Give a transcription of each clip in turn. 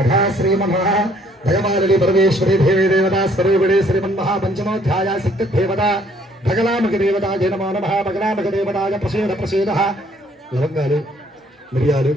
अथा श्रीमन्महा भयमालिनी परमेश्वरी देवी देवता स्वरूपिणी श्रीमन्महापञ्चमोऽध्याया सिद्धिदेवता भगलामुखि देवताय नमो नमः। भगलामुखि देवताय प्रसीदः लवंगालु मिरियालु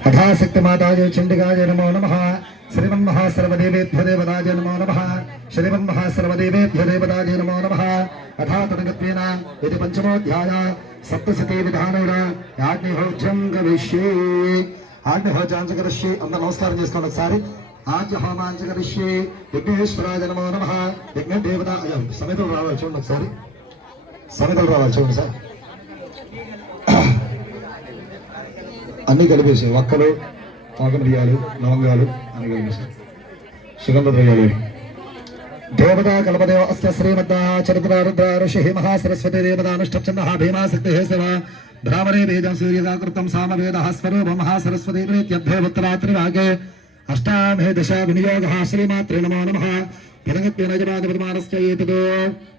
अथाशक्ति माताजय चंडिकाय नमो नमः। श्रीमन्महासर्वदेवेभ्यो देवताय नमो नमः। श्रीमन्महासर्वदेवेभ्यो देवताय नमो नमः। अथा तदगत्वेन यदि पंचमोऽध्याय सप्तशती विधानेन याज्ञहोत्रं करिष्ये। आज्ञहोत्रांच करिष्ये अंदर नमस्कार చేసుకోండి ఒకసారి। ఆజ్ఞ హోమాంచ కరిష్యే యజ్ఞేశ్వరాయ నమో నమః। యజ్ఞ దేవత సమేతలు రావాలి చూడండి ఒకసారి, సమేతలు రావాలి చూడండి సార్। అన్ని కలిపేసి వక్కలు పాకమిరియాలు లవంగాలు అన్ని కలిపేసి సుగంధ ద్రవ్యాలు దేవతా కల్పదేవ అస్య శ్రీమద్ద చరిత్ర రుద్ర ఋషి మహాసరస్వతి దేవతానుష్టప్చందః భీమాశక్తి శివ బ్రాహ్మణే వేదం సూర్యదాకృతం సామవేదః స్వరూపం మహాసరస్వతి ప్రీత్యర్థే ఉత్తరాత్రివాగే అష్టామే దశ వినియోగः శ్రీమాత్రే నమో నమః। పినగత్వేన యజమానపదమానస్య ఏతదో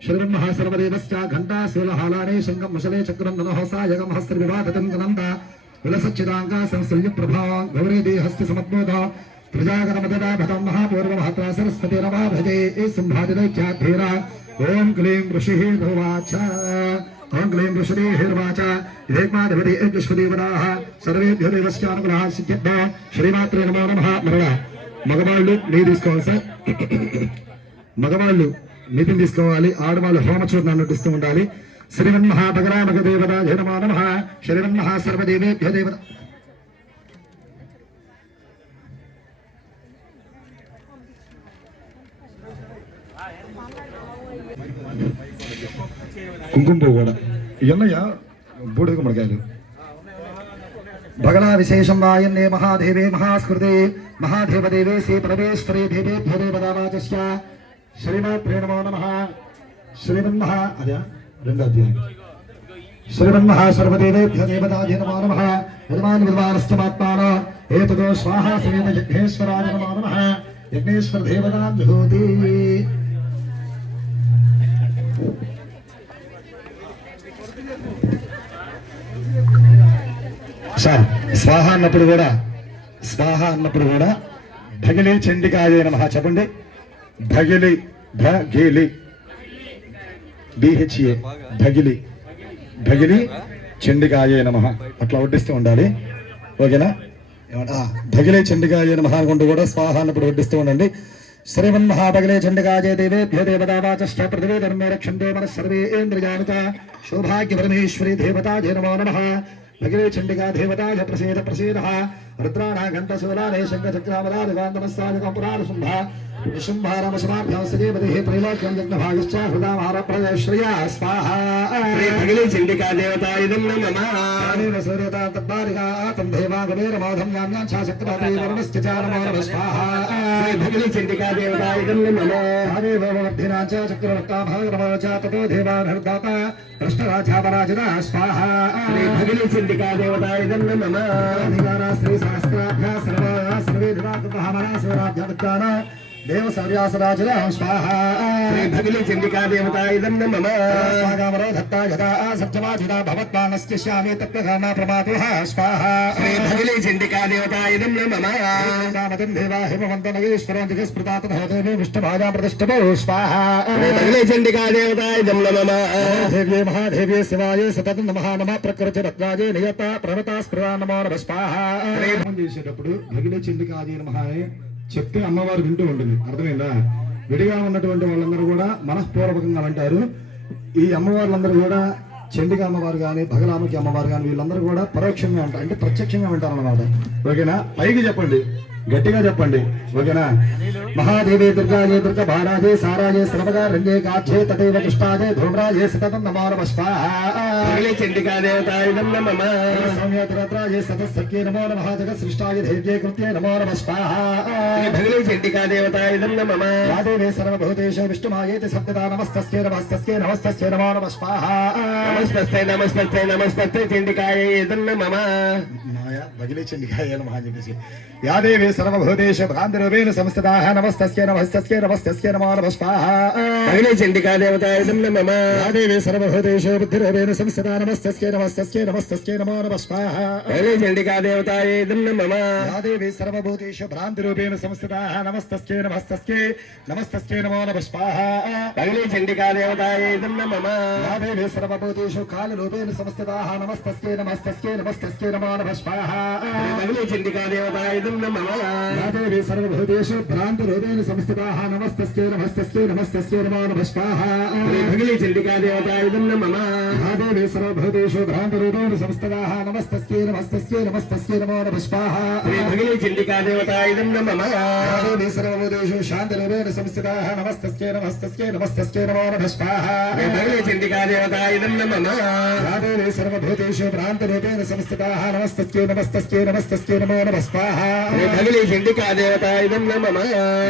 శ్రీమన్మహాసర్వదేవస్య ఘంటాశూలహాలానే శంఖం ముశలే చక్రం ధనహోసాయగం హస్త్రవివాదతం గనంద విలసచ్చిదాంగా సంసల్య ప్రభా గౌరీ దేహస్య సమద్బోధ ప్రజాగణమదదాభతం మహాపూర్వమహత్రా సరస్వతి నమా భజే ఏ సంభాజనైత్యాధీర ఓం క్లీం ఋషిర్వాచ ఓం క్లీం ఋషిర్వాచ ఏకమాధవతి ఏకశ్వదేవదాః సర్వేభ్యో దేవస్యానుగ్రహ సిద్ధ్యర్థ శ్రీమాత్రే నమో నమః। మరణ మగవాళ్ళు నీరు తీసుకోవాలి సార్, మగవాళ్ళు నీటిని తీసుకోవాలి, ఆడవాళ్ళు హోమచూర్ణాన్ని నటిస్తూ ఉండాలి। శ్రీమన్మహాభగరామక దేవతాయ నమో నమః। శ్రీమన్మహాసర్వదేవేభ్యో దేవత కుంకుమ పువ్వు కూడా ఇవన్నయ్య బూడిద గుమ్మడికాయలు భగలా విశేషం వాయన్నే మహాదేవే మహాస్కృతే మహాదేవదేవే శ్రీ పరమేశ్వరే దేవేభ్యో దేవతావాచస్య శ్రీమాత్రే నమో నమః। శ్రీమన్మహా అదే రెండో అధ్యాయం శ్రీమన్మహాసర్వదేవేభ్యో దేవతాయ నమో నమః। యజమాన్ విద్వానస్తమాత్మాన ఏతదో స్వాహా సమేత యజ్ఞేశ్వరాయ నమో నమః। యజ్ఞేశ్వర దేవతా జుహోతి సార్ స్వాహ అన్నప్పుడు కూడా భగిలి చండికాయ నమః చెప్పండి। భగిలి భగిలి బిహెచ్ఏ భగిలి భగిలి చండికాయ నమః అట్లా వడ్డిస్తూ ఉండాలి, ఓకేనా? భగిలి చండికాయ నమః అనుకుంటూ కూడా స్వాహ అన్నప్పుడు వడ్డిస్తూ ఉండండి। శ్రీమన్మహాభగిలే చండికాయ దేవేభ్యో దేవతావాచశ్చ పృథివీ ధర్మే రక్షంతే మనః సర్వేంద్రియాణి చ సౌభాగ్య పరమేశ్వరీ దేవతాయ నమో నమః। భగిలే చండికా దేవతాయ ప్రసీదః రుద్రాణా ఘంటశూలాలే శంఖచక్రామదాదిగాంతమస్సాదికంపురాలు శుంభ విశుంభారామశమాభ్యాసదేవదేహ త్రైలోక్యం జగ్నభాగశ్చ హృదామారప్రదశ్రయా స్వాహా। భగిలే చండికా దేవతాయ నమః। సూర్యతాతద్వారిగా తం దేవాగవేరమోధం యామ్యాం ఛాశక్రతే వరుణశ్చ నమో నమః స్వాహా। భగిలే చండికా దేవతాయ నమః। హరివర్ధినా చ చక్రవర్తాభాగరమోచ తతో దేవానర్దాత కృష్ణరాజాపరాజిత స్వాహా। భగిలే చండికా దేవతాయ నమః। శ్రీ సహస్రాభ్యా సర్వే దివాకృతమనాశ్వరాభ్యవిద్వాన దేవ సౌర్యాసరాజుల స్వాహా। భగిలి చండికా దేవతాయ నమః। స్వాగామరో దత్తా యదా సత్యవాచితా భవత్పానస్య శ్యామే తత్వఘానా ప్రమాతుః స్వాహా। భగిలి చండికా దేవతాయ నమః। రామదం దేవా హిమవంతనగేశ్వరం జగస్పృతాత భవదేవి విష్ణుభాజా ప్రతిష్ఠతో స్వాహా। భగిలి చండికా దేవతాయ నమః। దేవ్యే మహాదేవ్యే శివాయ సతతం నమః నమః ప్రకృతి రత్నాజే నియత ప్రణతా స్పృహా నమో నమః స్వాహా। చేసేటప్పుడు భగిలి చండికాయ నమః చెప్తే అమ్మవారు వింటూ ఉంటుంది, అర్థమైందా? విడిగా ఉన్నటువంటి వాళ్ళందరూ కూడా మనఃపూర్వకంగా అంటారు। ఈ అమ్మవార్లందరూ కూడా చండిక అమ్మవారు కానీ భగలాముఖి అమ్మవారు కానీ వీళ్ళందరూ కూడా పరోక్షంగా ఉంటారు, అంటే ప్రత్యక్షంగా వింటారు అన్నమాట, ఓకేనా? పైకి చెప్పండి గట్టిగా చెప్పండి ఓకేనా. మహాదేవి దుర్గాయే దుర్గ భారాజే సారాజే సర్వగారణ్యే కాధ్యే తదేవ కృష్ణాజే ధూమ్రాజే సతతం నమో నమః స్వాహా. చండికా దేవతాయుధం నమః. సౌమ్యతరత్రాజే సతస్సఖ్యే నమో నమః. జగత్సృష్టాయ దేవ్యే కృత్యే నమో నమః స్వాహా. భగవే చండికా దేవతాయుధం నమః. యాదేవే సర్వభూతేషు విష్ణుమాయేతి సత్యదా నమస్తస్యై నమస్తస్యై నమస్తస్యై నమో నమః స్వాహా. నమస్తే నమస్తే నమస్తే చండికాయేదం నమః. మాయా భగిలే చండికాయ నమః అని చెప్పేసి యాదేవే సర్వభూతేషు భ్రాంతిరూపేణ సంస్థితాః నమస్తస్యై నమస్తస్యై నమస్తస్యై నమో నమః స్వాహా. భగవే చండికా దేవతాయుధం నమః. యాదేవే సర్వభూతేషు బుద్ధిరూపేణ సంస్థితా నమస్తస్యై నమస్తస్యై నమస్తస్యై నమో నమః స్వాహా. భగవే చండికా దేవతాయుధం నమః. యాదేవే సర్వభూతేషు భ్రాంతిరూపేణ సంస్థితాః నమస్తస్యై నమస్తస్యై నమస్తస్యై నమో నమః స్వాహా. భగవే చండికా దేవతాయుధం నమః. యాదేవే సర్వభూతేషు కాలరూపేణ సంస్థితాః నమస్తస్యై నమస్తస్యై నమస్తస్యై నమో నమః స్వాహా. భగవే చండికా దేవతాయుధం నమః. యాదేవే సర్వభూతేషు భ్రాంతిరూపేణ సంస్థితాః నమస్తస్యై నమస్తస్యై నమస్తస్యై నమో నమః స్వాహా. భగవే చండికా దేవతాయుధం నమః. యాదేవే సర్వభూతేషు భ్రాంతిరూపేణ సంస్థితాః నమస్తస్యై నమస్తస్యై నమస్తస్యై నమో నమః స్వాహా. భగవే చండికా దేవతాయుధం నమః. యాదేవే సర్వభూతేషు శాంతిరూపేణ సంస్థితాః నమస్తస్యై నమస్తస్యై నమస్తస్యై నమో నమః స్వాహా. భగవే చండికా దేవతాయుధం నమః. యాదేవే సర్వభూతేషు భ్రాంతిరూపేణ సంస్థితాః నమస్తస్యై నమస్తస్యై నమస్తస్యై నమో నమః స్వాహా. భగవే చండికా దేవతాయుధం నమః.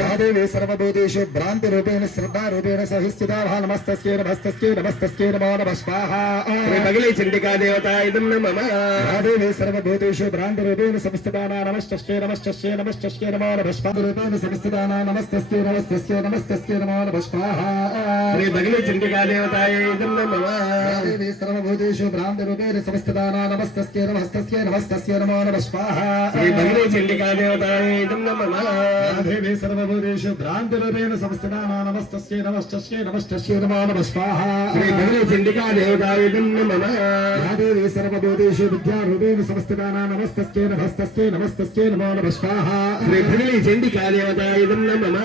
యాదేవే సర్వభూతేషు భ్రాంతిరూపేణ శ్రద్ధారూపేణ సహిస్థితాః నమస్తస్యై నమస్తస్యై నమస్తస్యై నమో నమః స్వాహా. భగవే చండికా దేవతాయుధం నమః. యాదేవే సర్వభూతేషు భ్రాంతిరూపేణ సంస్థితానాం నమస్తస్యై నమస్తస్యై నమస్తస్యై నమో నమః స్వాహా. సంస్థితానాం నమస్తస్యై నమస్తస్యై నమస్తస్యై నమో నమః స్వాహా. భగవే చండికా దేవతాయుధం నమః. యాదేవే సర్వభూతేషు భ్రాంతిరూపేణ సంస్థితానాం నమస్తస్యై నమస్తస్యై నమస్తస్యై నమో నమః స్వాహా. భగవే చండికా దేవతాయుధం నమః. యాదేవే సర్వభూతేషు భ్రాంతిరూపేణ సంస్థితానాం నమస్తస్యై నమస్తస్యై నమస్తస్యై నమో నమః స్వాహా. భగవే చండికా దేవతాయుధం నమః. యాదేవే సర్వభూతేషు విద్యారూపేణ సంస్థితానాం నమస్తస్యై నమస్తస్యై నమస్తస్యై నమో నమః స్వాహా. భగవే చండికా దేవతాయుధం నమః.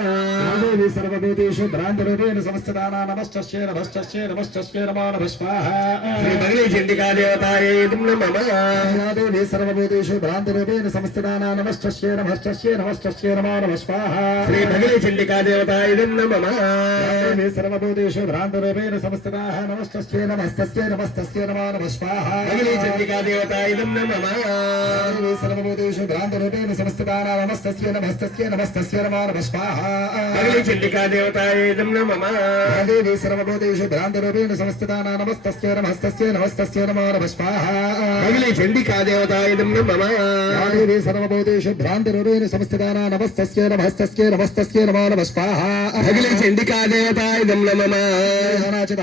యాదేవే సర్వభూతేషు భ్రాంతిరూపేణ సంస్థితానాం నమస్తస్యై నమస్తస్యై నమస్తస్యై నమో నమః స్వాహా. భగవే చండికా దేవతాయుధం నమః. యాదేవే సర్వభూతేషు భ్రాంతిరూపేణ సంస్థితానాం నమస్తస్యై నమస్తస్యై నమస్తస్యై నమో నమః స్వాహా. భగవే చండికా దేవతాయుధం నమః. యాదేవే సర్వభూతేషు భ్రాంతిరూపేణ సంస్థితాః నమస్తస్యై నమస్తస్యై నమస్తస్యై నమో నమః స్వాహా. భగవే చండికా దేవతాయుధం నమః. యాదేవే సర్వభూతేషు భ్రాంతిరూపేణ సంస్థితానాం నమస్తస్యై నమస్తస్యై నమస్తస్యై నమో నమః స్వాహా. భగవే చండికా దేవతాయుధం నమః. యాదేవే సర్వభూతేషు భ్రాంతిరూపేణ సంస్థితానాం నమస్తస్యై నమస్తస్యై నమస్తస్యై నమో నమః స్వాహా. భగవే చండికా దేవతాయుధం నమః. యాదేవే సర్వభూతేషు భ్రాంతిరూపేణ సంస్థితానాం నమస్తస్యై నమస్తస్యై నమస్తస్యై నమో నమః స్వాహా. భగవే చండికా దేవతాయుధం నమః.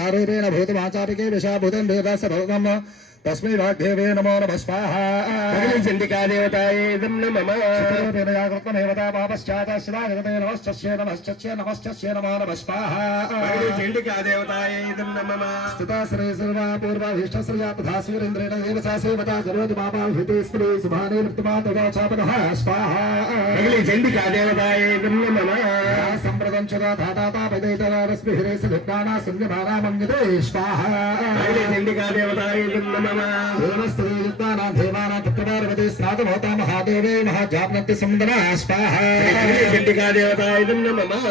ారూపేణ భూతమాచారికే విషాభూతం వేదాస భౌతం తస్మై వాగ్దేవే నమో నమః స్వాహా. భగవే చండికా దేవతాయుధం నమః. చిత్రరూపేణ యాగృతమేవతా పాపశ్చాతశ్రాగతే నమస్తస్యై నమస్తస్యై నమస్తస్యై నమో నమః స్వాహా. భగవే చండికా దేవతాయుధం నమః. స్థితా శ్రీ సర్వా పూర్వాభీష్టశ్రయా తథా సూరేంద్రేణ దేవ సా సేవతా కరోతి పాపాభితే స్త్రీ శుభానే మృత్యుమాతగా చాపనః స్వాహా. భగవే చండికా దేవతాయుధం నమః. సంప్రదం చదా ధాతాపదైతవారస్మిహిరే సలిప్నానా శూన్యమానామన్యతే స్వాహా. భగవే చండికా దేవతాయుధం నమః. దేవస్త్రీ యుక్తానాం దేవానాం తత్పార్వతే స్నాతమోతా మహాదేవే మహాజాప్నత్తి సుందర స్వాహా. భగవే చండికా దేవతాయుధం నమః.